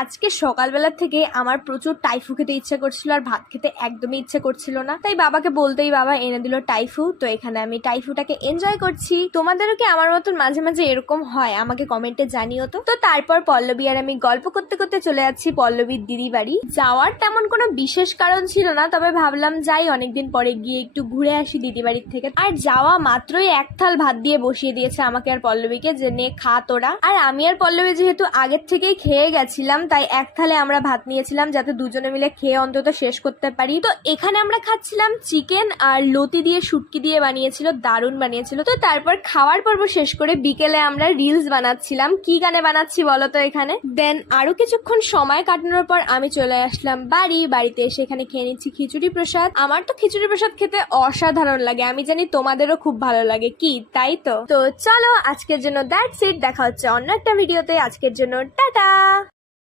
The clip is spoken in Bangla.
আজকে সকালবেলা থেকে আমার প্রচুর টাইফু খেতে ইচ্ছে করছিল আর ভাত খেতে একদমই ইচ্ছে করছিল না, তাই বাবাকে বলতেই বাবা এনে দিল টাইফু। তো এখানে আমি টাইফুটাকে এনজয় করছি। তোমাদেরও কি আমার মতন মাঝে মাঝে এরকম হয়? আমাকে কমেন্টে জানিও তো। তারপর পল্লবী আর আমি গল্প করতে করতে চলে যাচ্ছি পল্লবীর দিদি বাড়ি। যাওয়ার তেমন কোনো বিশেষ কারণ ছিল না, তবে ভাবলাম যাই, অনেকদিন পরে গিয়ে একটু ঘুরে আসি দিদি বাড়ির থেকে। আর যাওয়া মাত্রই এক থাল ভাত দিয়ে বসিয়ে দিয়েছে আমাকে আর পল্লবীকে, যে নে খা তোরা। আর আমি আর পল্লবী যেহেতু আগের থেকেই খেয়ে গেছিলাম, তাই এক থালে আমরা ভাত নিয়েছিলাম যাতে দুজনে মিলে খেয়ে অন্তত শেষ করতে পারি। তো এখানে আমরা খাচ্ছিলাম চিকেন আর লতি দিয়ে শুটকি দিয়ে বানিয়েছিল, দারুণ বানিয়েছিল। তো তারপর খাওয়ার পর্ব শেষ করে বিকেলে আমরা রিলস বানাচ্ছিলাম। কি গানে বানাচ্ছি বলো তো এখানে। দেন আরো কিছুক্ষণ সময় কাটানোর পর আমি চলে আসলাম বাড়িতে এসে এখানে খেয়ে নিচ্ছি খিচুড়ি প্রসাদ। আমার তো খিচুড়ি প্রসাদ খেতে অসাধারণ লাগে, আমি জানি তোমাদেরও খুব ভালো লাগে, কি তাই তো? তো চলো আজকের জন্য দ্যাটস ইট, দেখা হচ্ছে অন্য একটা ভিডিওতে। আজকের জন্য টাটা।